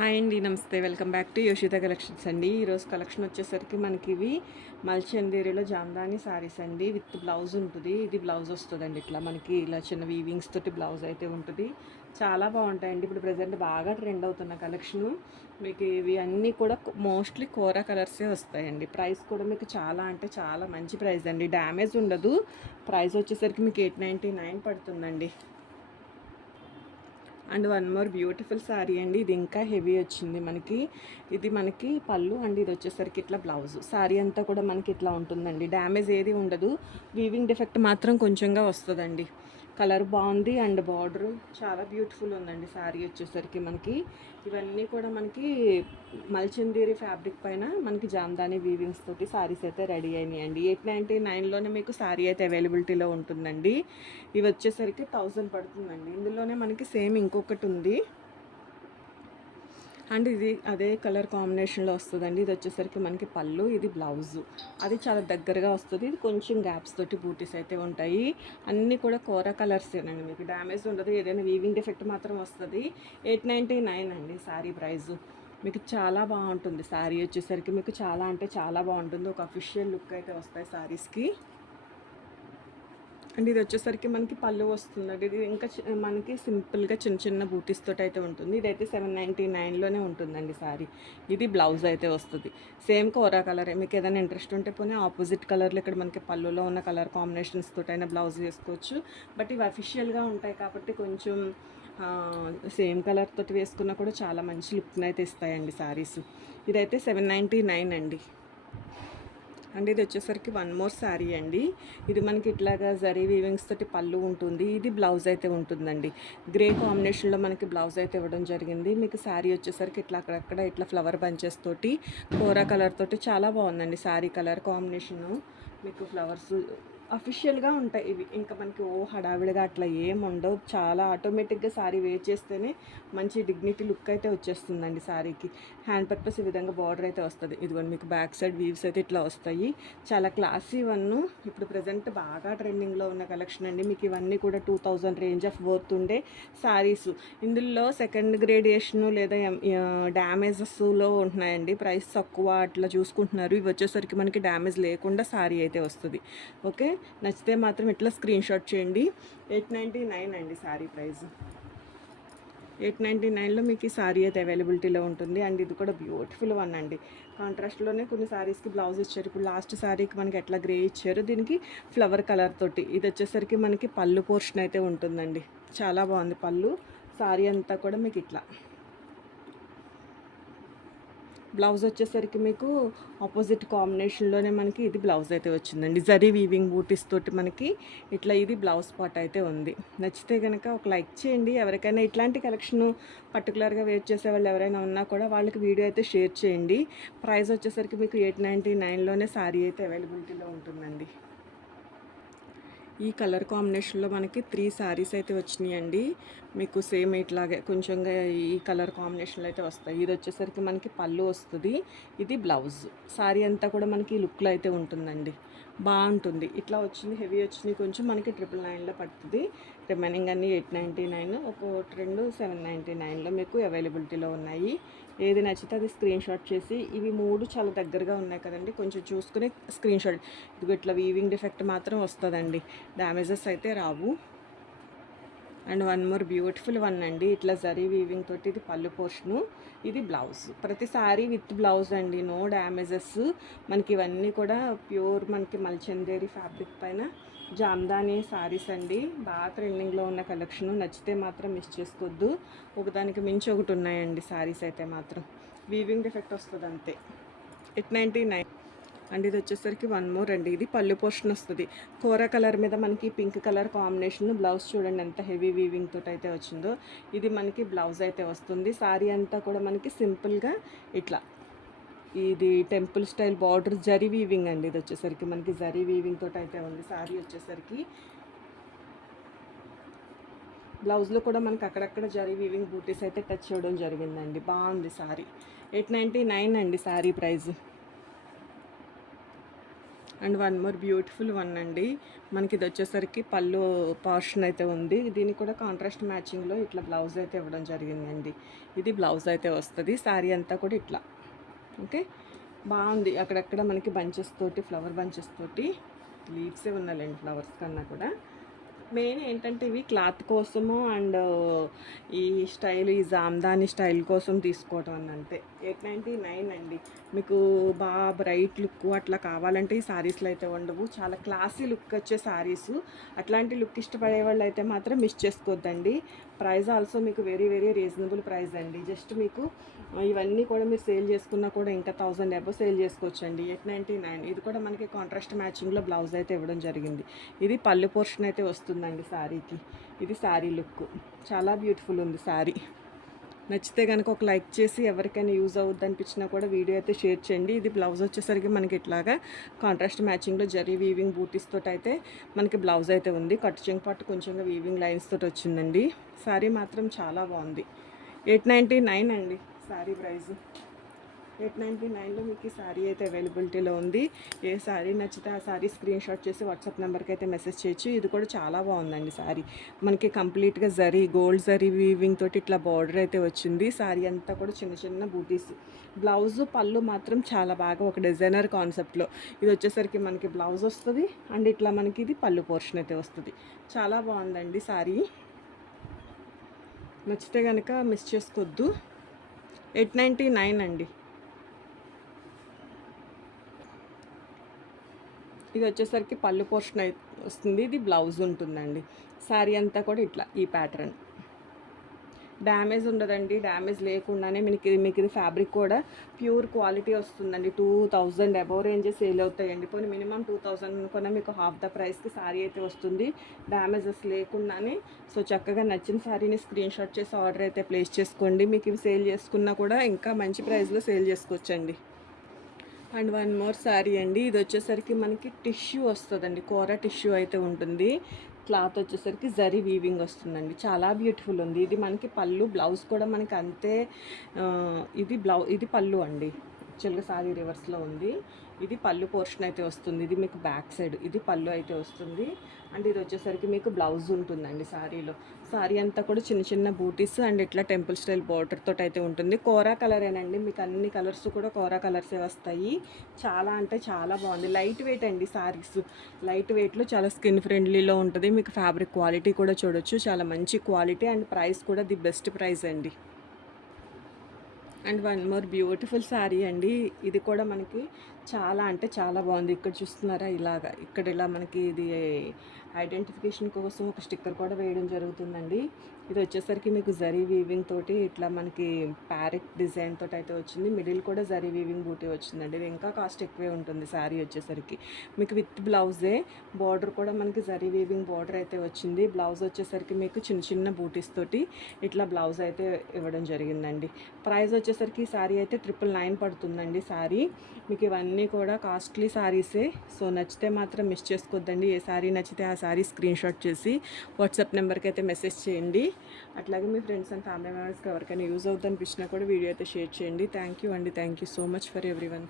Hi అండి, నమస్తే. Welcome back to యోషిత collections అండి. ఈరోజు కలెక్షన్ వచ్చేసరికి మనకి ఇవి మల్చందేరిలో జామ్దాని శారీస్ అండి. విత్ బ్లౌజ్ ఉంటుంది. ఇది బ్లౌజ్ వస్తుందండి. ఇట్లా మనకి ఇలా చిన్న వీవింగ్స్ తోటి బ్లౌజ్ అయితే ఉంటుంది. చాలా బాగుంటాయండి. ఇప్పుడు ప్రజెంట్ బాగా ట్రెండ్ అవుతున్న కలెక్షను. మీకు ఇవి అన్నీ కూడా మోస్ట్లీ కోరా కలర్సే వస్తాయండి. ప్రైస్ కూడా మీకు చాలా అంటే చాలా మంచి ప్రైస్ అండి. డ్యామేజ్ ఉండదు. ప్రైస్ వచ్చేసరికి మీకు 899 పడుతుందండి. And one more beautiful sari అండి. ఇది ఇంకా హెవీ వచ్చింది మనకి. ఇది మనకి పళ్ళు అండ్ ఇది వచ్చేసరికి ఇట్లా బ్లౌజ్. శారీ అంతా కూడా మనకి ఇట్లా ఉంటుందండి. డ్యామేజ్ ఏది ఉండదు. వీవింగ్ డిఫెక్ట్ మాత్రం కొంచెంగా వస్తుందండి. కలర్ బాగుంది అండ్ బార్డర్ చాలా బ్యూటిఫుల్ ఉందండి. శారీ వచ్చేసరికి మనకి ఇవన్నీ కూడా మనకి మల్చందేరి ఫ్యాబ్రిక్ పైన మనకి జామ్దాని వీవింగ్స్ తోటి శారీస్ అయితే రెడీ అయినాయండి. 899లోనే మీకు శారీ అయితే అవైలబిలిటీలో ఉంటుందండి. ఇవి వచ్చేసరికి 1000 పడుతుందండి. ఇందులోనే మనకి సేమ్ ఇంకొకటి ఉంది అండ్ ఇది అదే కలర్ కాంబినేషన్లో వస్తుందండి. ఇది వచ్చేసరికి మనకి పళ్ళు, ఇది బ్లౌజు. అది చాలా దగ్గరగా వస్తుంది. ఇది కొంచెం గ్యాప్స్ తోటి బూటీస్ అయితే ఉంటాయి. అన్నీ కూడా కోరా కలర్సేనండి. మీకు డ్యామేజ్ ఉండదు. ఏదైనా వీవింగ్ డిఫెక్ట్ మాత్రం వస్తుంది. 899 అండి శారీ ప్రైజు. మీకు చాలా బాగుంటుంది. శారీ వచ్చేసరికి మీకు చాలా అంటే చాలా బాగుంటుంది. ఒక అఫీషియల్ లుక్ అయితే వస్తాయి శారీస్కి. అండ్ ఇది వచ్చేసరికి మనకి పళ్ళు వస్తుందండి. ఇది ఇంకా మనకి సింపుల్గా చిన్న చిన్న బూటీస్ తోటి అయితే ఉంటుంది. ఇదైతే 799లోనే ఉంటుందండి శారీ. ఇది బ్లౌజ్ అయితే వస్తుంది. సేమ్ కోరా కలరే. మీకు ఏదైనా ఇంట్రెస్ట్ ఉంటే పోనీ ఆపోజిట్ కలర్లో ఇక్కడ మనకి పళ్ళులో ఉన్న కలర్ కాంబినేషన్స్ తోటైనా బ్లౌజ్ వేసుకోవచ్చు. బట్ ఇవి అఫీషియల్గా ఉంటాయి కాబట్టి కొంచెం సేమ్ కలర్ తోటి వేసుకున్నా కూడా చాలా మంచి లుక్ని అయితే ఇస్తాయండి శారీస్. ఇదైతే 799 అండి. అండ్ ఇది వచ్చేసరికి వన్ మోర్ శారీ అండి. ఇది మనకి ఇట్లాగా జరీ వీవింగ్స్ తోటి పళ్ళు ఉంటుంది. ఇది బ్లౌజ్ అయితే ఉంటుందండి. గ్రే కాంబినేషన్లో మనకి బ్లౌజ్ అయితే ఇవ్వడం జరిగింది. మీకు శారీ వచ్చేసరికి ఇట్లా అక్కడక్కడ ఇట్లా ఫ్లవర్ బంచెస్ తోటి కోరా కలర్ తోటి చాలా బాగుందండి. శారీ కలర్ కాంబినేషను మీకు ఫ్లవర్స్ అఫీషియల్గా ఉంటాయి ఇవి. ఇంకా మనకి హడావిడిగా అట్లా ఏం ఉండవు. చాలా ఆటోమేటిక్గా శారీ వేర్ చేస్తేనే మంచి డిగ్నిటీ లుక్ అయితే వచ్చేస్తుందండి శారీకి. హ్యాండ్ పర్పస్ ఈ విధంగా బార్డర్ అయితే వస్తుంది. ఇదిగోండి మీకు బ్యాక్ సైడ్ వీవ్స్ అయితే ఇట్లా వస్తాయి. చాలా క్లాసీ వన్ను. ఇప్పుడు ప్రజెంట్ బాగా ట్రెండింగ్లో ఉన్న కలెక్షన్ అండి. మీకు ఇవన్నీ కూడా 2000 రేంజ్ ఆఫ్ వర్త్ ఉండే శారీస్. ఇందులో సెకండ్ గ్రేడియేషను లేదా డ్యామేజెస్లో ఉంటున్నాయండి. ప్రైస్ తక్కువ అట్లా చూసుకుంటున్నారు. ఇవి వచ్చేసరికి మనకి డ్యామేజ్ లేకుండా శారీ అయితే వస్తుంది. ఓకే, నచ్చితే మాత్రం ఇట్లా స్క్రీన్ షాట్ చేయండి. 899 అండి శారీ ప్రైస్. 899లో మీకు ఈ శారీ అయితే అవైలబిలిటీలో ఉంటుంది. అండ్ ఇది కూడా బ్యూటిఫుల్ వన్ అండి. కాంట్రాస్ట్లోనే కొన్ని శారీస్కి బ్లౌజ్ ఇచ్చారు. ఇప్పుడు లాస్ట్ శారీకి మనకి ఎట్లా గ్రే ఇచ్చారు, దీనికి ఫ్లవర్ కలర్ తోటి. ఇది వచ్చేసరికి మనకి పళ్ళు పోర్షన్ అయితే ఉంటుందండి. చాలా బాగుంది పళ్ళు. శారీ అంతా కూడా మీకు ఇట్లా. బ్లౌజ్ వచ్చేసరికి మీకు ఆపోజిట్ కాంబినేషన్లోనే మనకి ఇది బ్లౌజ్ అయితే వచ్చిందండి. జరీ వీవింగ్ బూటీస్ తోటి మనకి ఇట్లా ఇది బ్లౌజ్ పార్ట్ అయితే ఉంది. నచ్చితే కనుక ఒక లైక్ చేయండి. ఎవరికైనా ఇట్లాంటి కలెక్షన్ పర్టికులర్గా వెయిట్ చేసే వాళ్ళు ఎవరైనా ఉన్నా కూడా వాళ్ళకి వీడియో అయితే షేర్ చేయండి. ప్రైస్ వచ్చేసరికి మీకు 899లోనే శారీ అయితే అవైలబిలిటీలో ఉంటుందండి. ఈ కలర్ కాంబినేషన్లో మనకి 3 శారీస్ అయితే వచ్చినాయండి. మీకు సేమ్ ఇట్లాగే కొంచెంగా ఈ కలర్ కాంబినేషన్లో అయితే వస్తాయి. ఇది వచ్చేసరికి మనకి పళ్ళు వస్తుంది. ఇది బ్లౌజ్. శారీ అంతా కూడా మనకి లుక్లో అయితే ఉంటుందండి. బాగుంటుంది. ఇట్లా వచ్చింది హెవీ వచ్చింది కొంచెం మనకి 999లో పడుతుంది. రిమైనింగ్ అన్నీ 899, ఒక్కొక్కటి 2 799లో మీకు అవైలబిలిటీలో ఉన్నాయి. ఏది నచ్చితే అది స్క్రీన్ షాట్ చేసి, ఇవి 3 చాలా దగ్గరగా ఉన్నాయి కదండి, కొంచెం చూసుకుని స్క్రీన్ షాట్. ఇది ఇట్లా వీవింగ్ డిఫెక్ట్ మాత్రం వస్తుందండి. డ్యామేజెస్ అయితే రావు. And one more beautiful one అండి. ఇట్లా జరీ వీవింగ్ తోటి ఇది పళ్ళు పోర్షను, ఇది బ్లౌజ్. ప్రతి శారీ విత్ బ్లౌజ్ అండి. No damages. మనకి ఇవన్నీ కూడా ప్యూర్ మనకి మల్చందేరి ఫ్యాబ్రిక్ పైన జామ్దాని శారీస్ అండి. బాగా ట్రెండింగ్లో ఉన్న కలెక్షన్. నచ్చితే మాత్రం మిస్ చేసుకోవద్దు. ఒకదానికి మించి ఒకటి ఉన్నాయండి శారీస్ అయితే మాత్రం. వీవింగ్ డిఫెక్ట్ వస్తుంది అంతే. 899 అండ్ ఇది వచ్చేసరికి వన్ మోర్ అండి. ఇది పళ్ళు పోర్షన్ వస్తుంది. కోర కలర్ మీద మనకి పింక్ కలర్ కాంబినేషన్. బ్లౌజ్ చూడండి ఎంత హెవీ వీవింగ్ తోటి అయితే వచ్చిందో. ఇది మనకి బ్లౌజ్ అయితే వస్తుంది. శారీ అంతా కూడా మనకి సింపుల్గా ఇట్లా ఇది temple style border zari weaving అండి. ఇది వచ్చేసరికి మనకి జరీ వీవింగ్ తోటి అయితే ఉంది. శారీ వచ్చేసరికి బ్లౌజ్లో కూడా మనకి అక్కడక్కడ జరీ వీవింగ్ బూటీస్ అయితే టచ్ చేయడం జరిగిందండి. బాగుంది శారీ. 899 అండి sari price. And one more beautiful one అండి. మనకి ఇది వచ్చేసరికి పళ్ళు పోర్షన్ అయితే ఉంది. దీనికి కూడా కాంట్రాస్ట్ మ్యాచింగ్లో ఇట్లా బ్లౌజ్ అయితే ఇవ్వడం జరిగిందండి. ఇది బ్లౌజ్ అయితే వస్తుంది. శారీ అంతా కూడా ఇట్లా ఓకే, బాగుంది. అక్కడక్కడ మనకి బంచెస్ తోటి, ఫ్లవర్ బంచెస్ తోటి, లీవ్సే ఉన్నాయండి ఫ్లవర్స్ కన్నా కూడా. మెయిన్ ఏంటంటే ఇవి క్లాత్ కోసము అండ్ ఈ స్టైల్, ఈ జామ్దాని స్టైల్ కోసం తీసుకోవటం అని అంతే. 899 అండి. మీకు బాగా బ్రైట్ లుక్ అట్లా కావాలంటే ఈ శారీస్లో అయితే ఉండవు. చాలా క్లాసీ లుక్ వచ్చే శారీస్. అట్లాంటి లుక్ ఇష్టపడే వాళ్ళు అయితే మాత్రం మిస్ చేసుకోవద్దండి. ప్రైస్ ఆల్సో మీకు వెరీ వెరీ రీజనబుల్ ప్రైస్ అండి. జస్ట్ మీకు ఇవన్నీ కూడా మీరు సేల్ చేసుకున్నా కూడా ఇంకా 1000 అబవ్ సేల్ చేసుకోవచ్చు అండి. 899. ఇది కూడా మనకి కాంట్రాస్ట్ మ్యాచింగ్లో బ్లౌజ్ అయితే ఇవ్వడం జరిగింది. ఇది పళ్ళు పోర్షన్ అయితే వస్తుందండి శారీకి. ఇది శారీ లుక్. చాలా బ్యూటిఫుల్ ఉంది శారీ. నచ్చితే కనుక ఒక లైక్ చేసి ఎవరికైనా యూజ్ అవుద్ది అనిపించినా కూడా వీడియో అయితే షేర్ చేయండి. ఇది బ్లౌజ్ వచ్చేసరికి మనకి ఇట్లాగా కాంట్రాస్ట్ మ్యాచింగ్లో జరీ వీవింగ్ బూటీస్ తోటి అయితే మనకి బ్లౌజ్ అయితే ఉంది. కట్టు చెంగు పట్టు కొంచెంగా వీవింగ్ లైన్స్ తోటి వచ్చిందండి. శారీ మాత్రం చాలా బాగుంది. 899 అండి శారీ ప్రైస్. 899లో మీకు ఈ శారీ అయితే అవైలబిలిటీలో ఉంది. ఏ శారీ నచ్చితే ఆ శారీ స్క్రీన్ షాట్ చేసి వాట్సాప్ నెంబర్కి అయితే మెసేజ్ చేయొచ్చు. ఇది కూడా చాలా బాగుందండి శారీ. మనకి కంప్లీట్గా జరీ, గోల్డ్ జరీ వీవింగ్ తోటి ఇట్లా బార్డర్ అయితే వచ్చింది. శారీ అంతా కూడా చిన్న చిన్న బూటీస్. బ్లౌజు పళ్ళు మాత్రం చాలా బాగా ఒక డిజైనర్ కాన్సెప్ట్లో. ఇది వచ్చేసరికి మనకి బ్లౌజ్ వస్తుంది అండ్ ఇట్లా మనకి ఇది పళ్ళు పోర్షన్ అయితే వస్తుంది. చాలా బాగుందండి శారీ. నచ్చితే కనుక మిస్ చేసుకోవద్దు. 899 అండి. ఇది వచ్చేసరికి పళ్ళు పోర్షన్ అయితే వస్తుంది. ఇది బ్లౌజ్ ఉంటుందండి. శారీ అంతా కూడా ఇట్లా ఈ ప్యాటర్న్. డ్యామేజ్ ఉండదండి. డ్యామేజ్ లేకుండానే మీకు ఇది ఫ్యాబ్రిక్ కూడా ప్యూర్ క్వాలిటీ వస్తుందండి. 2000 అబవ్ రేంజ్ సేల్ అవుతాయండి. పోనీ మినిమం 2000 కొన్నా మీకు హాఫ్ ద ప్రైస్కి శారీ అయితే వస్తుంది, డ్యామేజెస్ లేకుండానే. సో చక్కగా నచ్చిన శారీని స్క్రీన్ షాట్ చేసి ఆర్డర్ అయితే ప్లేస్ చేసుకోండి. మీకు ఇవి సేల్ చేసుకున్నా కూడా ఇంకా మంచి ప్రైస్లో సేల్ చేసుకోవచ్చండి. అండ్ వన్ మోర్ శారీ అండి. ఇది వచ్చేసరికి మనకి టిష్యూ వస్తుందండి. కూర టిష్యూ అయితే ఉంటుంది. క్లాత్ వచ్చేసరికి జరీ వీవింగ్ వస్తుందండి. చాలా బ్యూటిఫుల్ ఉంది. ఇది మనకి పళ్ళు, బ్లౌజ్ కూడా మనకి అంతే. ఇది పళ్ళు అండి. యాక్చువల్గా శారీ రివర్స్లో ఉంది. ఇది పళ్ళు పోర్షన్ అయితే వస్తుంది. ఇది మీకు బ్యాక్ సైడ్ ఇది పళ్ళు అయితే వస్తుంది. అండ్ ఇది వచ్చేసరికి మీకు బ్లౌజ్ ఉంటుందండి శారీలో. శారీ అంతా కూడా చిన్న చిన్న బూటీస్ అండ్ ఇట్లా టెంపుల్ స్టైల్ బార్డర్ తోటి అయితే ఉంటుంది. కోరా కలరేనండి. మీకు అన్ని కలర్స్ కూడా కోరా కలర్సే వస్తాయి. చాలా అంటే చాలా బాగుంది. లైట్ వెయిట్ అండి శారీస్. లైట్ వెయిట్లో చాలా స్కిన్ ఫ్రెండ్లీలో ఉంటుంది. మీకు ఫ్యాబ్రిక్ క్వాలిటీ కూడా చూడొచ్చు. చాలా మంచి క్వాలిటీ అండ్ ప్రైస్ కూడా ది బెస్ట్ ప్రైస్ అండి. And one more beautiful sari అండి. ఇది కూడా మనకి చాలా అంటే చాలా బాగుంది. ఇక్కడ చూస్తున్నారా ఇలాగా, ఇక్కడ ఇలా మనకి ఇది ఐడెంటిఫికేషన్ కోసం ఒక స్టిక్కర్ కూడా వేయడం జరుగుతుందండి. ఇది వచ్చేసరికి మీకు జరీ వీవింగ్ తోటి ఇట్లా మనకి ప్యారెట్ డిజైన్ తోటి అయితే వచ్చింది. మిడిల్ కూడా జరీ వీవింగ్ బూటీ వచ్చిందండి. ఇది ఇంకా కాస్ట్ ఎక్కువే ఉంటుంది శారీ వచ్చేసరికి. మీకు విత్ బ్లౌజే, బార్డర్ కూడా మనకి జరీ వీవింగ్ బార్డర్ అయితే వచ్చింది. బ్లౌజ్ వచ్చేసరికి మీకు చిన్న చిన్న బూటీస్ తోటి ఇట్లా బ్లౌజ్ అయితే ఇవ్వడం జరిగిందండి. ప్రైస్ వచ్చేసరికి ఈ శారీ అయితే 999 పడుతుందండి శారీ. మీకు ఇవన్నీ కూడా కాస్ట్లీ శారీసే. సో నచ్చితే మాత్రం మిస్ చేసుకోవద్దండి. ఏ శారీ నచ్చితే ఆ శారీ స్క్రీన్ షాట్ చేసి వాట్సాప్ నెంబర్కి అయితే మెసేజ్ చేయండి. అట్లాగే మీ ఫ్రెండ్స్ అండ్ ఫ్యామిలీ మెంబర్స్కి ఎవరికైనా యూజ్ అవుతుంది అనిపించినా కూడా వీడియో అయితే షేర్ చేయండి. థ్యాంక్ యూ అండి. Thank you so much for everyone.